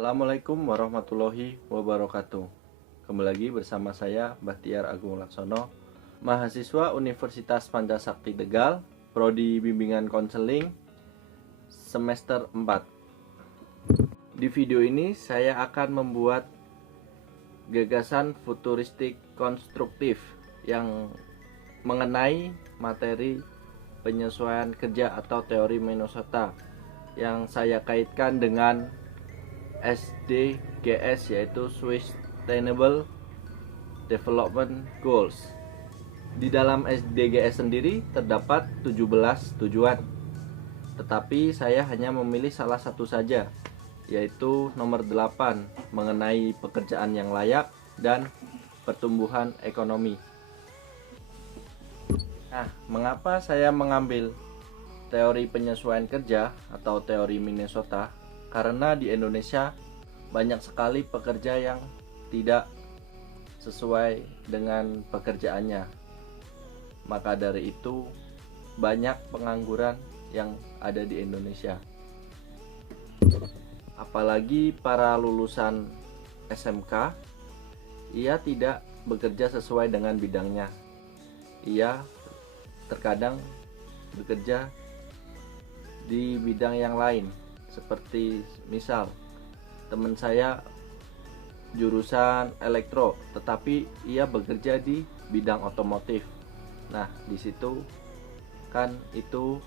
Assalamualaikum warahmatullahi wabarakatuh. Kembali lagi bersama saya Bahtiar Agung Laksono, mahasiswa Universitas Pancasakti Tegal, Prodi Bimbingan Konseling semester 4. Di video ini saya akan membuat gagasan futuristik konstruktif yang mengenai materi penyesuaian kerja atau teori Minnesota yang saya kaitkan dengan SDGs, yaitu Sustainable Development Goals. Di dalam SDGs sendiri terdapat 17 tujuan, tetapi saya hanya memilih salah satu saja, yaitu nomor 8 mengenai pekerjaan yang layak dan pertumbuhan ekonomi. Nah, mengapa saya mengambil teori penyesuaian kerja atau teori Minnesota? Karena di Indonesia banyak sekali pekerja yang tidak sesuai dengan pekerjaannya. Maka dari itu banyak pengangguran yang ada di Indonesia. Apalagi para lulusan SMK, ia tidak bekerja sesuai dengan bidangnya. Ia terkadang bekerja di bidang yang lain. Seperti misal teman saya jurusan elektro, tetapi ia bekerja di bidang otomotif. Nah, di situ kan itu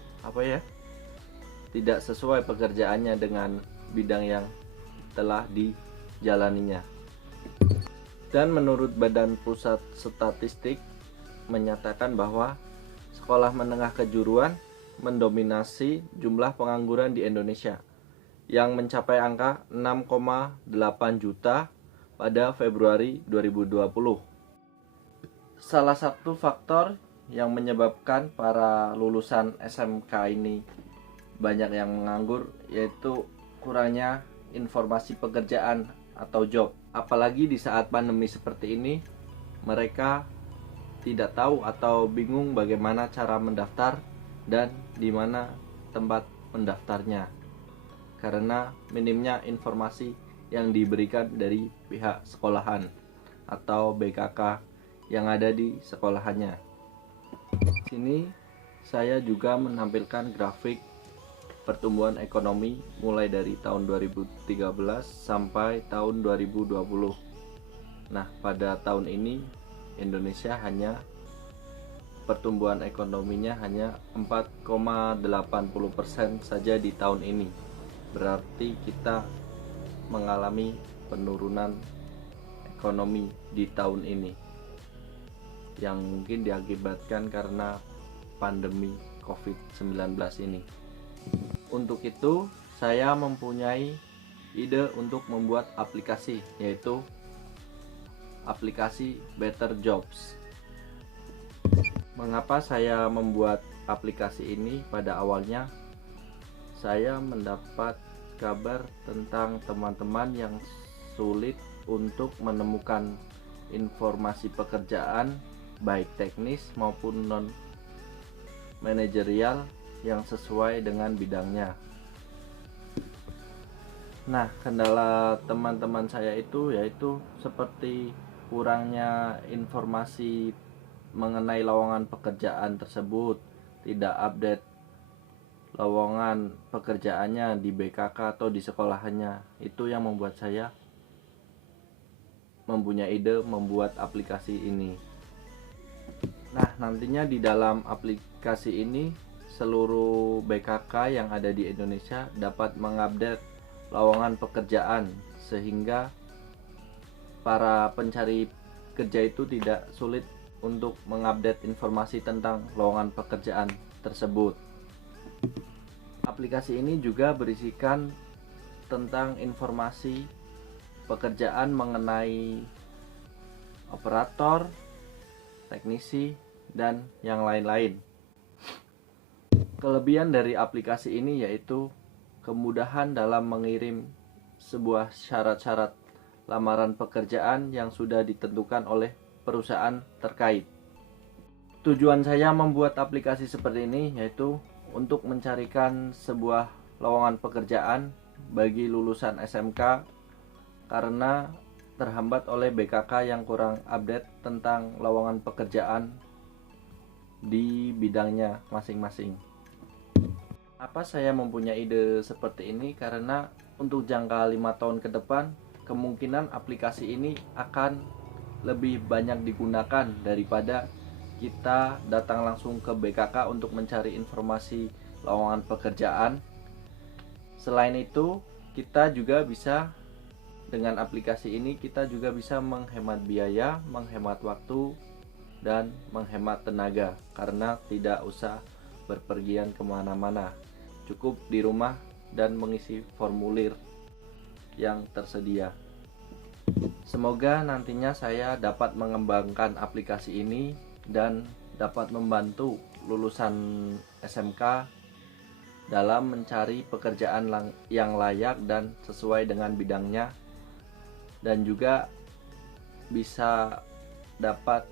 tidak sesuai pekerjaannya dengan bidang yang telah dijalaninya. Dan menurut Badan Pusat Statistik menyatakan bahwa sekolah menengah kejuruan mendominasi jumlah pengangguran di Indonesia, yang mencapai angka 6,8 juta pada Februari 2020. Salah satu faktor yang menyebabkan para lulusan SMK ini banyak yang menganggur yaitu kurangnya informasi pekerjaan atau job. Apalagi di saat pandemi seperti ini, mereka tidak tahu atau bingung bagaimana cara mendaftar dan di mana tempat mendaftarnya, karena minimnya informasi yang diberikan dari pihak sekolahan atau BKK yang ada di sekolahannya. Sini saya juga menampilkan grafik pertumbuhan ekonomi mulai dari tahun 2013 sampai tahun 2020. Nah, pada tahun ini Indonesia pertumbuhan ekonominya hanya 4,80% saja di tahun ini. Berarti kita mengalami penurunan ekonomi di tahun ini yang mungkin diakibatkan karena pandemi COVID-19 ini. Untuk itu, saya mempunyai ide untuk membuat aplikasi, yaitu aplikasi Better Jobs. Mengapa saya membuat aplikasi ini? Pada awalnya saya mendapat kabar tentang teman-teman yang sulit untuk menemukan informasi pekerjaan baik teknis maupun non manajerial yang sesuai dengan bidangnya. Nah, kendala teman-teman saya itu yaitu seperti kurangnya informasi mengenai lowongan pekerjaan tersebut, tidak update lowongan pekerjaannya di BKK atau di sekolahannya. Itu yang membuat saya mempunyai ide membuat aplikasi ini. Nah, nantinya di dalam aplikasi ini seluruh BKK yang ada di Indonesia dapat mengupdate lowongan pekerjaan, sehingga para pencari kerja itu tidak sulit untuk mengupdate informasi tentang lowongan pekerjaan tersebut. Aplikasi ini juga berisikan tentang informasi pekerjaan mengenai operator, teknisi, dan yang lain-lain. Kelebihan dari aplikasi ini yaitu kemudahan dalam mengirim sebuah syarat-syarat lamaran pekerjaan yang sudah ditentukan oleh perusahaan terkait. Tujuan saya membuat aplikasi seperti ini yaitu untuk mencarikan sebuah lowongan pekerjaan bagi lulusan SMK karena terhambat oleh BKK yang kurang update tentang lowongan pekerjaan di bidangnya masing-masing. Apa saya mempunyai ide seperti ini? Karena untuk jangka 5 tahun ke depan, kemungkinan aplikasi ini akan lebih banyak digunakan daripada kita datang langsung ke BKK untuk mencari informasi lowongan pekerjaan. Selain itu, kita juga bisa dengan aplikasi ini kita juga bisa menghemat biaya, menghemat waktu, dan menghemat tenaga karena tidak usah berpergian kemana-mana. Cukup di rumah dan mengisi formulir yang tersedia. Semoga nantinya saya dapat mengembangkan aplikasi ini dan dapat membantu lulusan SMK dalam mencari pekerjaan yang layak dan sesuai dengan bidangnya, dan juga bisa dapat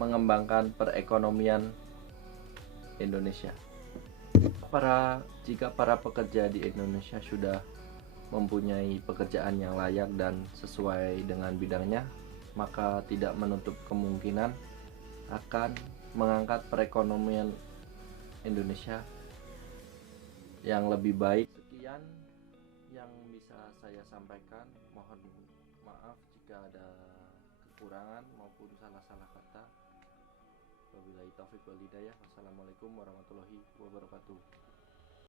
mengembangkan perekonomian Indonesia. Jika para pekerja di Indonesia sudah mempunyai pekerjaan yang layak dan sesuai dengan bidangnya, maka tidak menutup kemungkinan akan mengangkat perekonomian Indonesia yang lebih baik. Sekian yang bisa saya sampaikan. Mohon maaf jika ada kekurangan maupun salah-salah kata. Wabillahi taufiq wal hidayah. Wassalamualaikum warahmatullahi wabarakatuh.